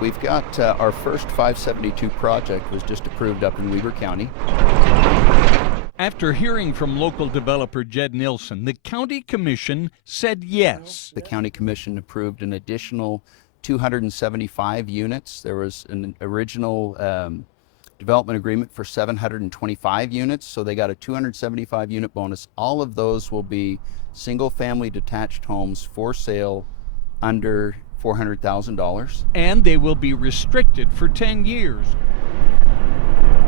We've got our first 572 project was just approved up in Weber County. After hearing from local developer Jed Nilsson, the county commission said yes. The county commission approved an additional 275 units. There was an original development agreement for 725 units, so they got a 275 unit bonus. All of those will be single family detached homes for sale under $400,000. And they will be restricted for 10 years.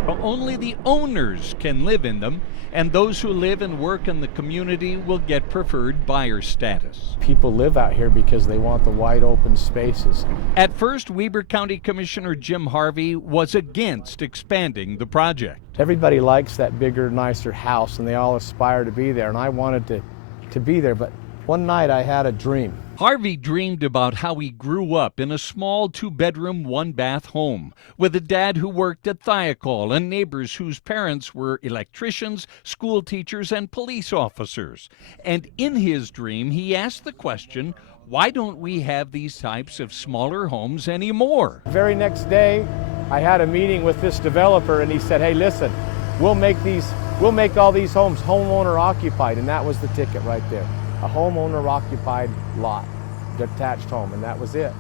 Only the owners can live in them, and those who live and work in the community will get preferred buyer status. People live out here because they want the wide open spaces. At first, Weber County Commissioner Jim Harvey was against expanding the project. Everybody likes that bigger, nicer house, and they all aspire to be there, and I wanted to be there, but one night I had a dream. Harvey dreamed about how he grew up in a small 2-bedroom, 1-bath home with a dad who worked at Thiokol and neighbors whose parents were electricians, school teachers, and police officers. And in his dream, he asked the question, why don't we have these types of smaller homes anymore? The very next day, I had a meeting with this developer, and he said, hey, listen, we'll make all these homes homeowner occupied, and that was the ticket right there. A homeowner-occupied lot, detached home, and that was it.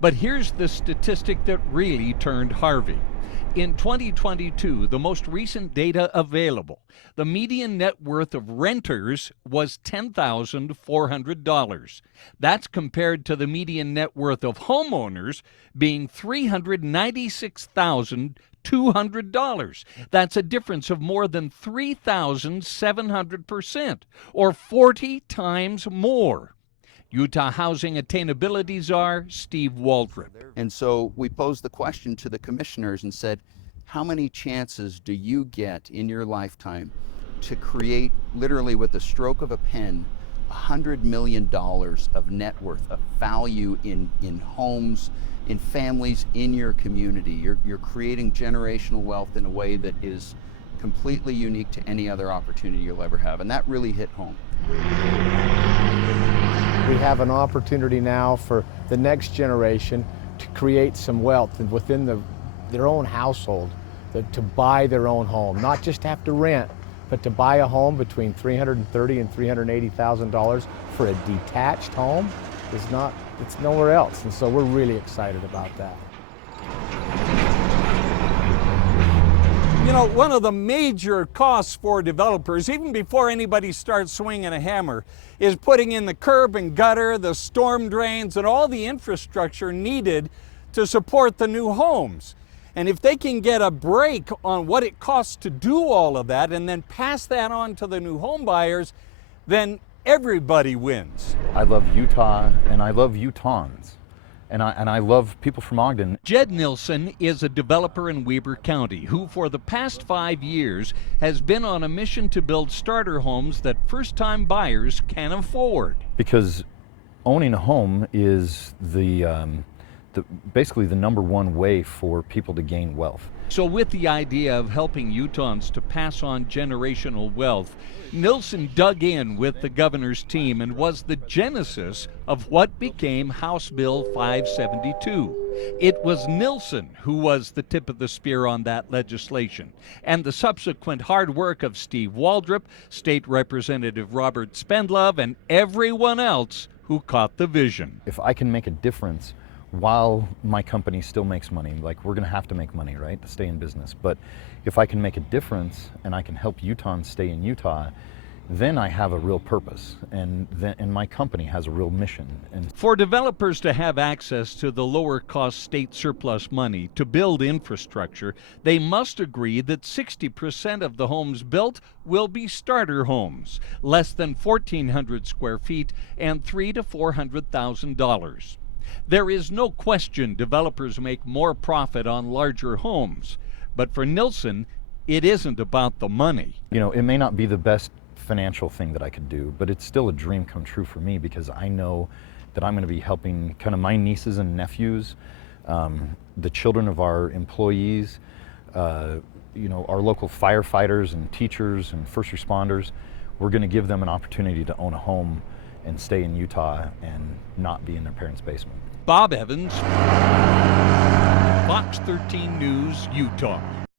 But here's the statistic that really turned Harvey. In 2022, the most recent data available, the median net worth of renters was $10,400. That's compared to the median net worth of homeowners being $396,200. That's a difference of more than 3,700%, or 40 times more. Utah Housing Attainability Czar Steve Waldrop. And so we posed the question to the commissioners and said, how many chances do you get in your lifetime to create, literally with the stroke of a pen, $100 million of net worth, of value in homes, in families, in your community? You're creating generational wealth in a way that is completely unique to any other opportunity you'll ever have. And that really hit home. We have an opportunity now for the next generation to create some wealth within their own household, to buy their own home, not just have to rent, but to buy a home between $330,000 and $380,000 for a detached home it's nowhere else. And so we're really excited about that. You know, one of the major costs for developers, even before anybody starts swinging a hammer, is putting in the curb and gutter, the storm drains, and all the infrastructure needed to support the new homes. And if they can get a break on what it costs to do all of that and then pass that on to the new home buyers, then everybody wins. I love Utah and I love Utahns. And I love people from Ogden. Jed Nilsson is a developer in Weber County who for the past 5 years has been on a mission to build starter homes that first-time buyers can afford. Because owning a home is basically the #1 way for people to gain wealth. So with the idea of helping Utahns to pass on generational wealth, Nilsson dug in with the governor's team and was the genesis of what became House Bill 572. It was Nilsson who was the tip of the spear on that legislation, and the subsequent hard work of Steve Waldrop, State Representative Robert Spendlove, and everyone else who caught the vision. If I can make a difference while my company still makes money, like we're going to have to make money, right, to stay in business. But if I can make a difference and I can help Utahns stay in Utah, then I have a real purpose, and my company has a real mission. And for developers to have access to the lower cost state surplus money to build infrastructure, they must agree that 60% of the homes built will be starter homes, less than 1,400 square feet and $300,000 to $400,000. There is no question developers make more profit on larger homes, but for Nilsson, it isn't about the money. You know, it may not be the best financial thing that I could do, but it's still a dream come true for me because I know that I'm going to be helping kind of my nieces and nephews, the children of our employees, you know, our local firefighters and teachers and first responders. We're going to give them an opportunity to own a home and stay in Utah and not be in their parents' basement. Bob Evans, Fox 13 News, Utah.